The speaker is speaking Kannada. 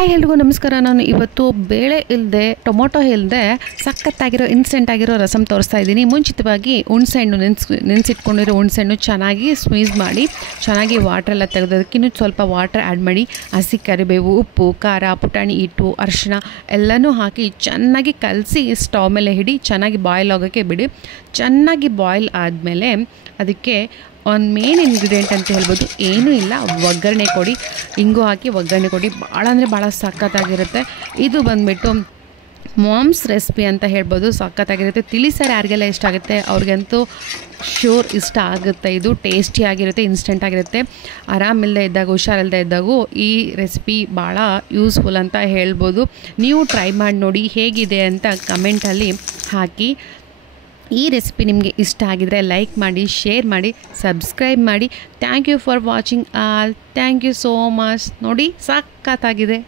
ಹಾಯ್ ಎಲ್ರಿಗೂ ನಮಸ್ಕಾರ. ನಾನು ಇವತ್ತು ಬೇಳೆ ಇಲ್ಲದೆ ಟೊಮೊಟೊ ಇಲ್ಲದೆ ಸಖತ್ತಾಗಿರೋ ಇನ್ಸ್ಟೆಂಟ್ ಆಗಿರೋ ರಸಮ್ ತೋರಿಸ್ತಾ ಇದ್ದೀನಿ. ಮುಂಚಿತವಾಗಿ ಹುಣಸೆಹಣ್ಣು ನೆನೆಸಿಟ್ಕೊಂಡಿರೋ ಹುಣಸೆಹಣ್ಣು ಚೆನ್ನಾಗಿ ಸ್ಕ್ವೀಸ್ ಮಾಡಿ ಚೆನ್ನಾಗಿ ವಾಟ್ರೆಲ್ಲ ತೆಗೆದೋದಕ್ಕೆ ಇನ್ನೂ ಸ್ವಲ್ಪ ವಾಟರ್ ಆ್ಯಡ್ ಮಾಡಿ ಹಸಿ ಕರಿಬೇವು, ಉಪ್ಪು, ಖಾರ, ಪುಟಾಣಿ ಹಿಟ್ಟು, ಅರಿಶಿನ ಎಲ್ಲನೂ ಹಾಕಿ ಚೆನ್ನಾಗಿ ಕಲಸಿ ಸ್ಟವ್ ಮೇಲೆ ಹಿಡಿ ಚೆನ್ನಾಗಿ ಬಾಯ್ಲ್ ಆಗೋಕ್ಕೆ ಬಿಡಿ. ಚೆನ್ನಾಗಿ ಬಾಯ್ಲ್ ಆದಮೇಲೆ ಅದಕ್ಕೆ ಒಂದು ಮೇನ್ ಇಂಗ್ರೀಡಿಯೆಂಟ್ ಅಂತ ಹೇಳ್ಬೋದು, ಏನೂ ಇಲ್ಲ, ಒಗ್ಗರಣೆ ಕೊಡಿ. ಇಂಗು ಹಾಕಿ ಒಗ್ಗರಣೆ ಕೊಡಿ. ಭಾಳ ಅಂದರೆ ಭಾಳ ಸಖತ್ತಾಗಿರುತ್ತೆ. ಇದು ಬಂದುಬಿಟ್ಟು ಮಾಮ್ಸ್ ರೆಸಿಪಿ ಅಂತ ಹೇಳ್ಬೋದು. ಸಖತ್ತಾಗಿರುತ್ತೆ. ತಿಳಿಸಾರು ಯಾರಿಗೆಲ್ಲ ಇಷ್ಟ ಆಗುತ್ತೆ ಅವ್ರಿಗಂತೂ ಶ್ಯೂರ್ ಇಷ್ಟ ಆಗುತ್ತೆ. ಇದು ಟೇಸ್ಟಿಯಾಗಿರುತ್ತೆ, ಇನ್ಸ್ಟೆಂಟ್ ಆಗಿರುತ್ತೆ. ಆರಾಮಿಲ್ಲದೆ ಇದ್ದಾಗ, ಹುಷಾರಿಲ್ಲದೆ ಇದ್ದಾಗೂ ಈ ರೆಸಿಪಿ ಭಾಳ ಯೂಸ್ಫುಲ್ ಅಂತ ಹೇಳ್ಬೋದು. ನೀವು ಟ್ರೈ ಮಾಡಿ ನೋಡಿ ಹೇಗಿದೆ ಅಂತ ಕಮೆಂಟಲ್ಲಿ ಹಾಕಿ. ಈ ರೆಸಿಪಿ ನಿಮಗೆ ಇಷ್ಟ ಆಗಿದರೆ ಲೈಕ್ ಮಾಡಿ, ಶೇರ್ ಮಾಡಿ, ಸಬ್ಸ್ಕ್ರೈಬ್ ಮಾಡಿ. Thank you for watching all. Thank you so much. ನೋಡಿ ಸಖತ್ತಾಗಿದೆ.